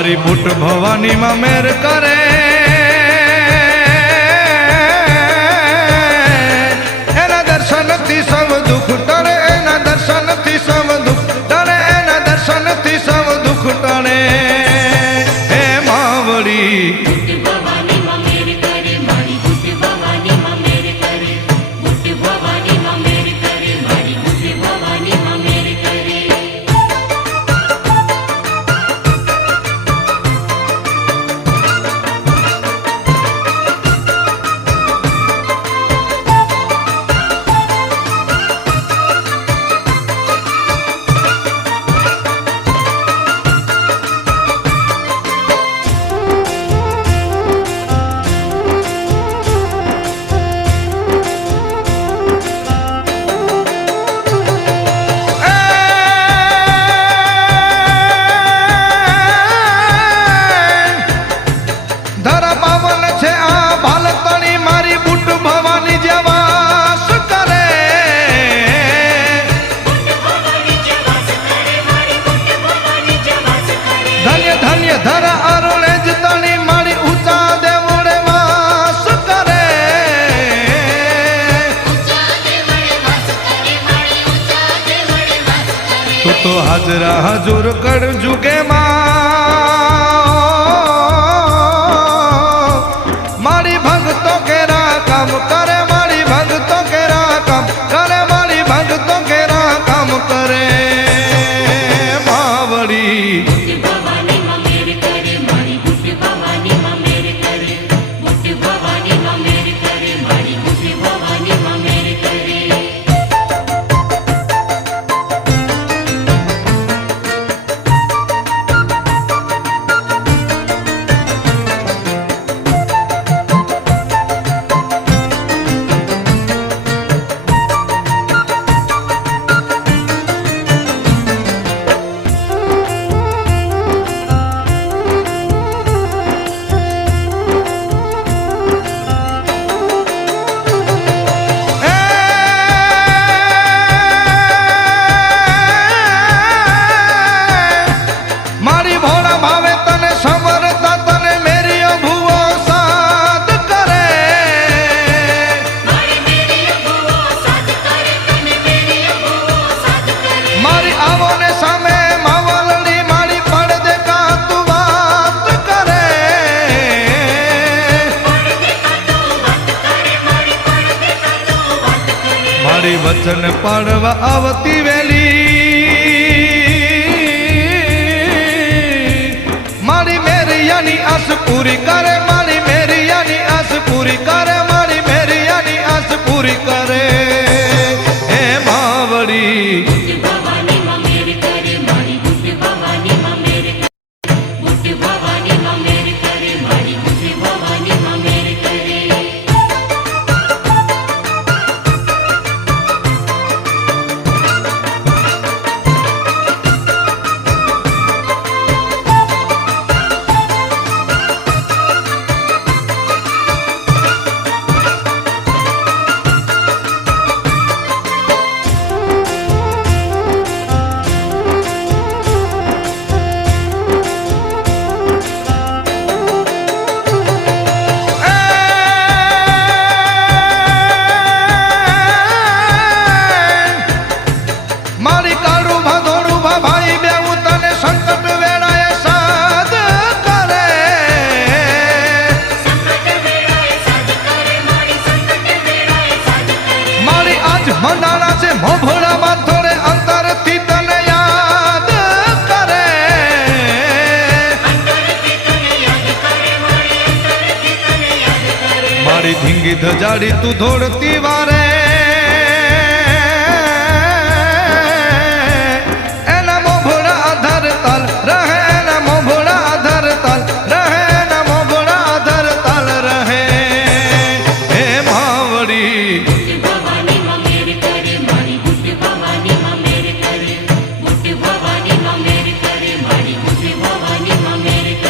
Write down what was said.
મારી બુટ ભવાની માં મેર કરે એના દર્શન થી સૌ દુઃખ ટળે એના દર્શન થી સૌ દુઃખ ટળે એના દર્શન થી સૌ દુઃખ ટળે હે માવડી તો હાજરા હજુર કર જુગે મારી ભક્તો કેરા કામ કરે મારી ભક્તો કેરા કામ કરે મારી ભક્તો કેરા કામ કરે માવડી વચન પાડવા આવતી વેલી મારી મેરિયાની આસ પૂરી કરે મારી મેરિયાની આસ પૂરી કરે મારી મેરિયાની આસ પૂરી કરે હે માવડી મંડાણા છે મોભોળામાં થોડે અંતરથી તને યાદ કરે મારી ધીંગી ધજાડી તું દોડતી વારે